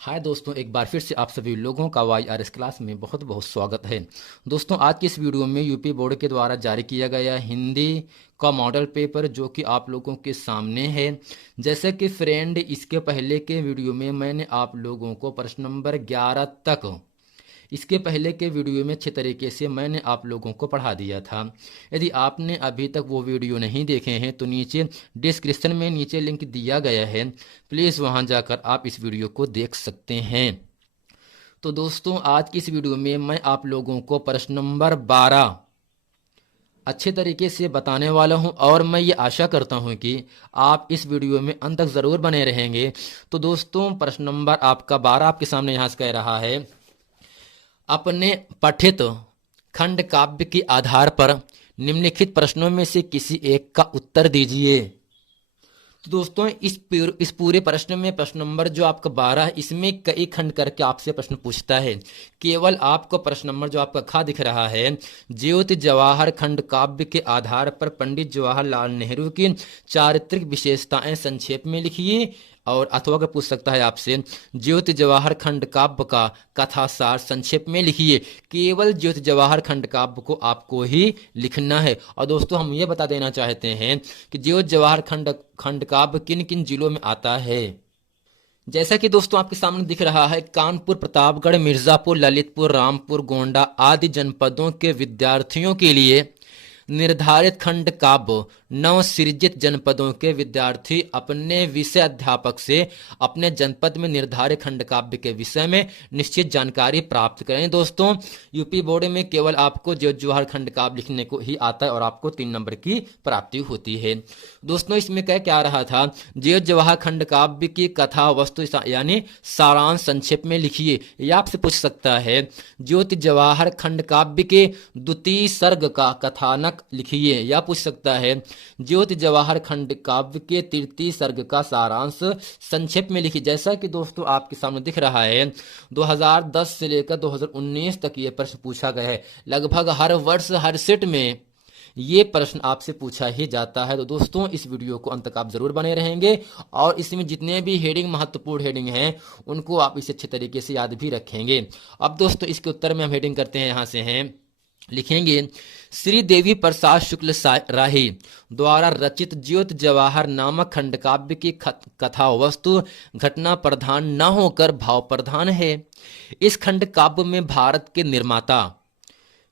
हाय दोस्तों, एक बार फिर से आप सभी लोगों का YRS क्लास में बहुत बहुत स्वागत है। दोस्तों, आज की इस वीडियो में यूपी बोर्ड के द्वारा जारी किया गया हिंदी का मॉडल पेपर जो कि आप लोगों के सामने है। जैसे कि फ्रेंड, इसके पहले के वीडियो में मैंने आप लोगों को प्रश्न नंबर 11 तक इसके पहले के वीडियो में अच्छे तरीके से मैंने आप लोगों को पढ़ा दिया था। यदि आपने अभी तक वो वीडियो नहीं देखे हैं तो नीचे डिस्क्रिप्शन में नीचे लिंक दिया गया है, प्लीज़ वहां जाकर आप इस वीडियो को देख सकते हैं। तो दोस्तों, आज की इस वीडियो में मैं आप लोगों को प्रश्न नंबर 12 अच्छे तरीके से बताने वाला हूं और मैं ये आशा करता हूं कि आप इस वीडियो में अंत तक ज़रूर बने रहेंगे। तो दोस्तों, प्रश्न नंबर आपका 12 आपके सामने यहाँ से कह रहा है, अपने पठित खंड काव्य के आधार पर निम्नलिखित प्रश्नों में से किसी एक का उत्तर दीजिए। तो दोस्तों, इस पूरे प्रश्न में प्रश्न नंबर जो आपका 12 है, इसमें कई खंड करके आपसे प्रश्न पूछता है। केवल आपको प्रश्न नंबर जो आपका खा दिख रहा है, ज्योति जवाहर खंड काव्य के आधार पर पंडित जवाहरलाल नेहरू की चारित्रिक विशेषताएं संक्षेप में लिखिए। और अथवा का पूछ सकता है आपसे, ज्योति जवाहर खंड काव्य का कथासार संक्षेप में लिखिए। केवल ज्योति जवाहर खंड काव्य को आपको ही लिखना है। और दोस्तों, हम ये बता देना चाहते हैं कि ज्योति जवाहर खंड काव्य किन किन जिलों में आता है। जैसा कि दोस्तों आपके सामने दिख रहा है, कानपुर, प्रतापगढ़, मिर्जापुर, ललितपुर, रामपुर, गोंडा आदि जनपदों के विद्यार्थियों के लिए निर्धारित खंड काव्य नवसृजित जनपदों के विद्यार्थी अपने विषय अध्यापक से अपने जनपद में निर्धारित खंड काव्य के विषय में निश्चित जानकारी प्राप्त करें। दोस्तों, यूपी बोर्ड में केवल आपको ज्योति जवाहर खंड काव्य लिखने को ही आता है और आपको 3 नंबर की प्राप्ति होती है। दोस्तों, इसमें क्या रहा था, ज्योति जवाहर खंड काव्य की कथा वस्तु यानी सारांश संक्षेप में लिखिए। यह आपसे पूछ सकता है, ज्योति जवाहर खंड काव्य के द्वितीय सर्ग का कथानक लिखिए। या पूछ सकता है, ज्योति जवाहर खंड काव्य के तृतीय सर्ग का सारांश संक्षेप में लिखिए। जैसा कि दोस्तों आपके सामने दिख रहा है, 2010 से लेकर 2019 तक ये प्रश्न पूछा गया है। लगभग हर वर्ष हर सेट में ये प्रश्न आपसे पूछा ही जाता है। तो दोस्तों, इस वीडियो को अंत तक आप जरूर बने रहेंगे और इसमें जितने भी हेडिंग महत्वपूर्ण हेडिंग हैं उनको आप इसे अच्छे तरीके से याद भी रखेंगे। अब दोस्तों, इसके उत्तर में हम हेडिंग करते हैं, यहां से हैं, लिखेंगे, श्री देवी प्रसाद शुक्ल राही द्वारा रचित ज्योति जवाहर नामक खंड काव्य की कथा वस्तु घटना प्रधान न होकर भाव प्रधान है। इस खंड काव्य में भारत के निर्माता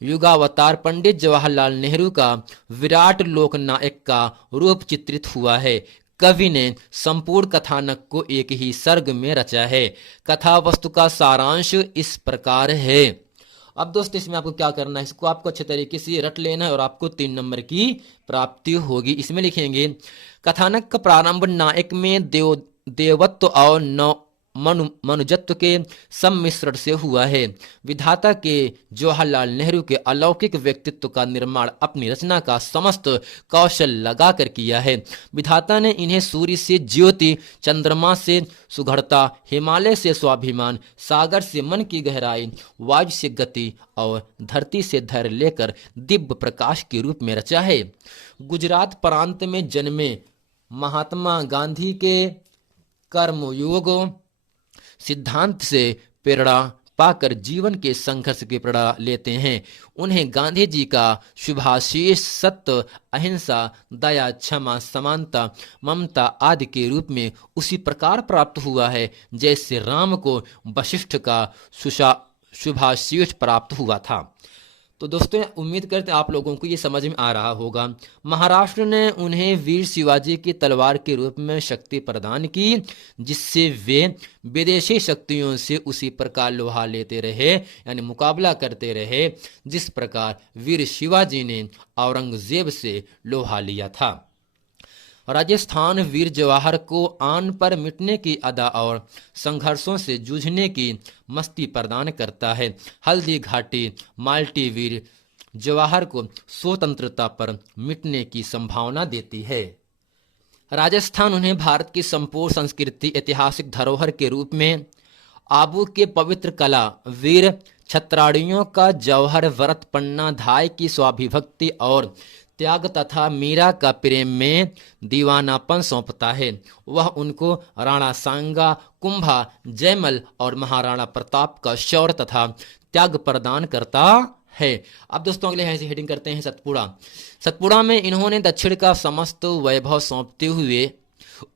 युगावतार पंडित जवाहरलाल नेहरू का विराट लोकनायक का रूप चित्रित हुआ है। कवि ने संपूर्ण कथानक को एक ही सर्ग में रचा है। कथा वस्तु का सारांश इस प्रकार है। अब दोस्तों, इसमें आपको क्या करना है, इसको आपको अच्छे तरीके से रट लेना है और आपको 3 नंबर की प्राप्ति होगी। इसमें लिखेंगे, कथानक का प्रारंभ नायक में देवत्व और मनुजत्व के सम्मिश्रण से हुआ है। विधाता के जवाहरलाल नेहरू के अलौकिक व्यक्तित्व का निर्माण अपनी रचना का समस्त कौशल लगाकर किया है। विधाता ने इन्हें सूर्य से ज्योति, चंद्रमा से सुघड़ता, हिमालय से स्वाभिमान, सागर से मन की गहराई, वायु से गति और धरती से धैर्य लेकर दिव्य प्रकाश के रूप में रचा है। गुजरात प्रांत में जन्मे महात्मा गांधी के कर्मयोग सिद्धांत से प्रेरणा पाकर जीवन के संघर्ष की प्रेरणा लेते हैं। उन्हें गांधी जी का शुभाशीष सत्य, अहिंसा, दया, क्षमा, समानता, ममता आदि के रूप में उसी प्रकार प्राप्त हुआ है जैसे राम को वशिष्ठ का शुभाशीष प्राप्त हुआ था। तो दोस्तों, उम्मीद करते हैं आप लोगों को ये समझ में आ रहा होगा। महाराष्ट्र ने उन्हें वीर शिवाजी की तलवार के रूप में शक्ति प्रदान की, जिससे वे विदेशी शक्तियों से उसी प्रकार लोहा लेते रहे, यानी मुकाबला करते रहे जिस प्रकार वीर शिवाजी ने औरंगजेब से लोहा लिया था। राजस्थान वीर जवाहर को आन पर मिटने की अदा और संघर्षों से जूझने की मस्ती प्रदान करता है। हल्दी घाटी माल्टी वीर जवाहर को स्वतंत्रता पर मिटने की संभावना देती है। राजस्थान उन्हें भारत की संपूर्ण संस्कृति, ऐतिहासिक धरोहर के रूप में आबू के पवित्र कला, वीर छत्राड़ियों का जौहर, व्रत, पन्ना, धाय की स्वाभिभक्ति और त्याग तथा मीरा का प्रेम में दीवानापन सौंपता है। वह उनको राणा सांगा, कुंभा, जयमल और महाराणा प्रताप का शौर्य तथा त्याग प्रदान करता है। अब दोस्तों अगले यहाँ से हेडिंग करते हैं सतपुड़ा। सतपुड़ा में इन्होंने दक्षिण का समस्त वैभव सौंपते हुए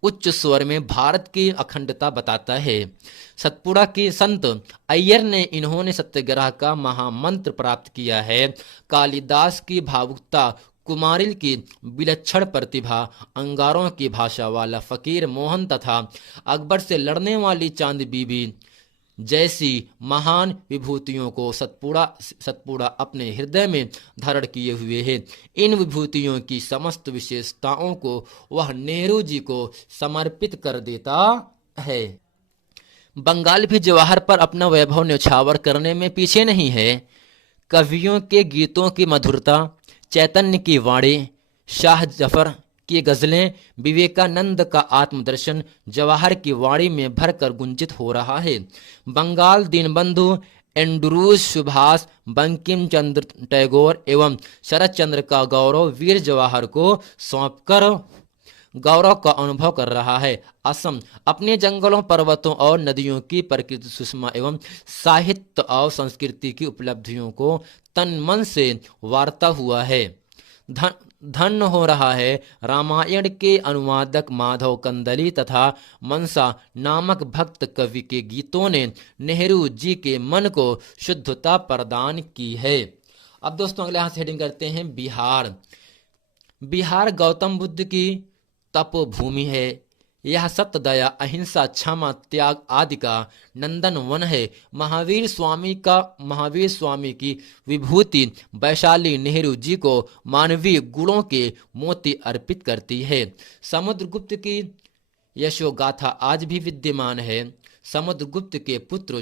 उच्च स्वर में भारत की अखंडता बताता है। सतपुड़ा के संत अय्यर ने इन्होंने सत्याग्रह का महामंत्र प्राप्त किया है। कालिदास की भावुकता, कुमारिल की विलक्षण प्रतिभा, अंगारों की भाषा वाला फकीर मोहन तथा अकबर से लड़ने वाली चांद बीबी जैसी महान विभूतियों को सतपुड़ा अपने हृदय में धारण किए हुए है। इन विभूतियों की समस्त विशेषताओं को वह नेहरू जी को समर्पित कर देता है। बंगाल भी जवाहर पर अपना वैभव न्यौछावर करने में पीछे नहीं है। कवियों के गीतों की मधुरता, चैतन्य की वाणी, शाह जफर की गजलें, विवेकानंद का आत्मदर्शन जवाहर की वाणी में भरकर गुंजित हो रहा है। बंगाल दीनबंधु, एंड्रूज सुभाष, बंकिम चंद्र टैगोर एवं शरद चंद्र का गौरव वीर जवाहर को सौंपकर गौरव का अनुभव कर रहा है। असम अपने जंगलों, पर्वतों और नदियों की प्रकृति सुषमा एवं साहित्य और संस्कृति की उपलब्धियों को तन मन से वारता हुआ है। धन्य हो रहा है रामायण के अनुवादक माधव कंदली तथा मनसा नामक भक्त कवि के गीतों ने नेहरू जी के मन को शुद्धता प्रदान की है। अब दोस्तों अगले यहाँ से हेडिंग करते हैं बिहार। बिहार गौतम बुद्ध की तपोभूमि है। यह सत्य, दया, अहिंसा, क्षमा, त्याग आदि का नंदन वन है। महावीर स्वामी की विभूति वैशाली नेहरू जी को मानवीय गुणों के मोती अर्पित करती है। समुद्रगुप्त की यशोगाथा आज भी विद्यमान है। समुद्रगुप्त के पुत्र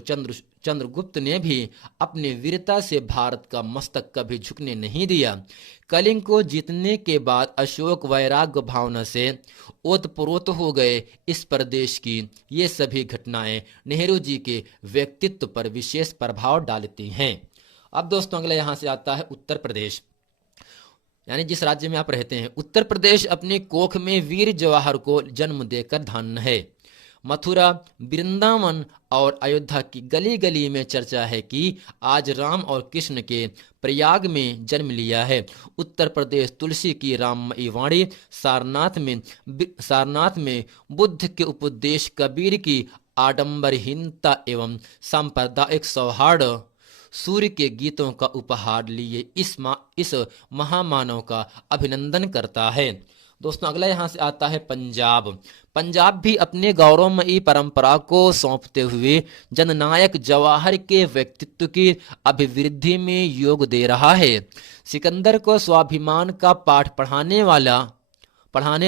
चंद्रगुप्त ने भी अपनी वीरता से भारत का मस्तक कभी झुकने नहीं दिया। कलिंग को जीतने के बाद अशोक वैराग्य भावना से ओतप्रोत हो गए। इस प्रदेश की ये सभी घटनाएं नेहरू जी के व्यक्तित्व पर विशेष प्रभाव डालती हैं। अब दोस्तों अगला यहाँ से आता है उत्तर प्रदेश, यानी जिस राज्य में आप रहते हैं। उत्तर प्रदेश अपनी कोख में वीर जवाहर को जन्म देकर धन्य है। मथुरा, वृंदावन और अयोध्या की गली गली में चर्चा है कि आज राम और कृष्ण के प्रयाग में जन्म लिया है। उत्तर प्रदेश तुलसी की राममयी वाणी, सारनाथ में बुद्ध के उपदेश, कबीर की आडंबरहीनता एवं सांप्रदायिक सौहार्द, सूर्य के गीतों का उपहार लिए इस महामानव का अभिनंदन करता है। दोस्तों अगला यहाँ से आता है पंजाब। पंजाब भी अपने गौरवमयी परंपरा को सौंपते हुए जननायक जवाहर के व्यक्तित्व की अभिवृद्धि में योग दे रहा है। सिकंदर को स्वाभिमान का पाठ पढ़ाने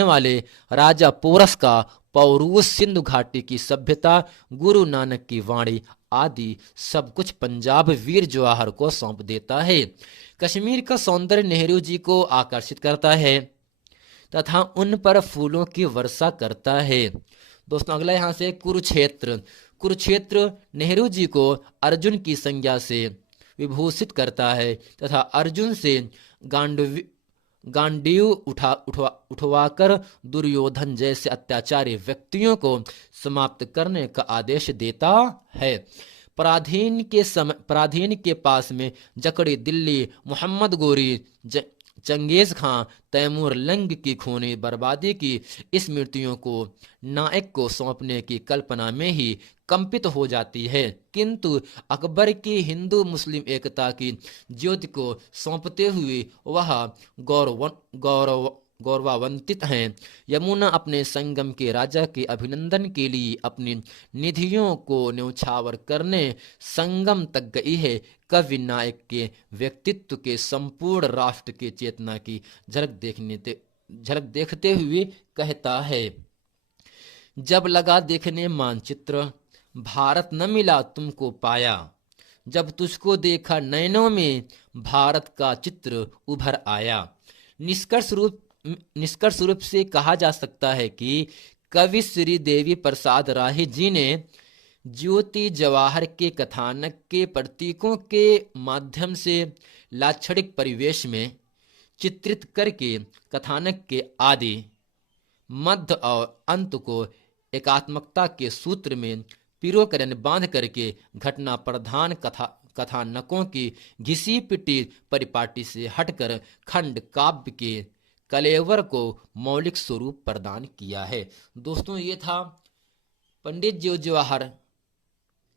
वाले राजा पोरस का पौरूस, सिंधु घाटी की सभ्यता, गुरु नानक की वाणी आदि सब कुछ पंजाब वीर जवाहर को सौंप देता है। कश्मीर का सौंदर्य नेहरू जी को आकर्षित करता है तथा उन पर फूलों की वर्षा करता है। दोस्तों अगला यहाँ से कुरुक्षेत्र नेहरू जी को अर्जुन की संज्ञा से विभूषित करता है तथा अर्जुन से गांडीव उठवाकर दुर्योधन जैसे अत्याचारी व्यक्तियों को समाप्त करने का आदेश देता है। पराधीन के पास में जकड़ी दिल्ली, मोहम्मद गोरी, चंगेज खां, तैमूर लंग की खूनी बर्बादी की स्मृतियों को नायक को सौंपने की कल्पना में ही कंपित हो जाती है, किंतु अकबर की हिंदू मुस्लिम एकता की ज्योति को सौंपते हुए वह गौरवान्वित हैं। यमुना अपने संगम के राजा के अभिनंदन के लिए अपनी निधियों को न्यौछावर करने संगम तक गई है। कवि नायक के व्यक्तित्व के संपूर्ण राष्ट्र की चेतना की झलक देखते हुए कहता है, जब लगा देखने मानचित्र, भारत न मिला तुमको पाया। जब तुझको देखा नैनों में, भारत का चित्र उभर आया। निष्कर्ष रूप से कहा जा सकता है कि कवि श्री देवी प्रसाद राही जी ने ज्योति जवाहर के कथानक के प्रतीकों के माध्यम से लाक्षणिक परिवेश में चित्रित करके कथानक के आदि मध्य और अंत को एकात्मकता के सूत्र में पिरोकरण बांध करके घटना प्रधान कथानकों की घिसी पिटी परिपाटी से हटकर खंड काव्य के कलेवर को मौलिक स्वरूप प्रदान किया है। दोस्तों, ये था पंडित जी जवाहर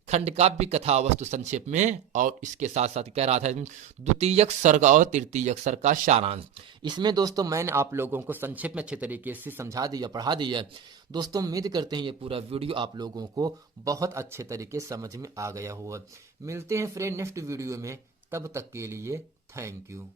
खंड काव्य कथा वस्तु संक्षेप में, और इसके साथ साथ कह रहा था द्वितीयक सर्ग और तृतीयक सर्ग का सारांश। इसमें दोस्तों मैंने आप लोगों को संक्षेप में अच्छे तरीके से समझा दिया, पढ़ा दिया। दोस्तों उम्मीद करते हैं ये पूरा वीडियो आप लोगों को बहुत अच्छे तरीके समझ में आ गया होगा। मिलते हैं फ्रेंड नेक्स्ट वीडियो में, तब तक के लिए थैंक यू।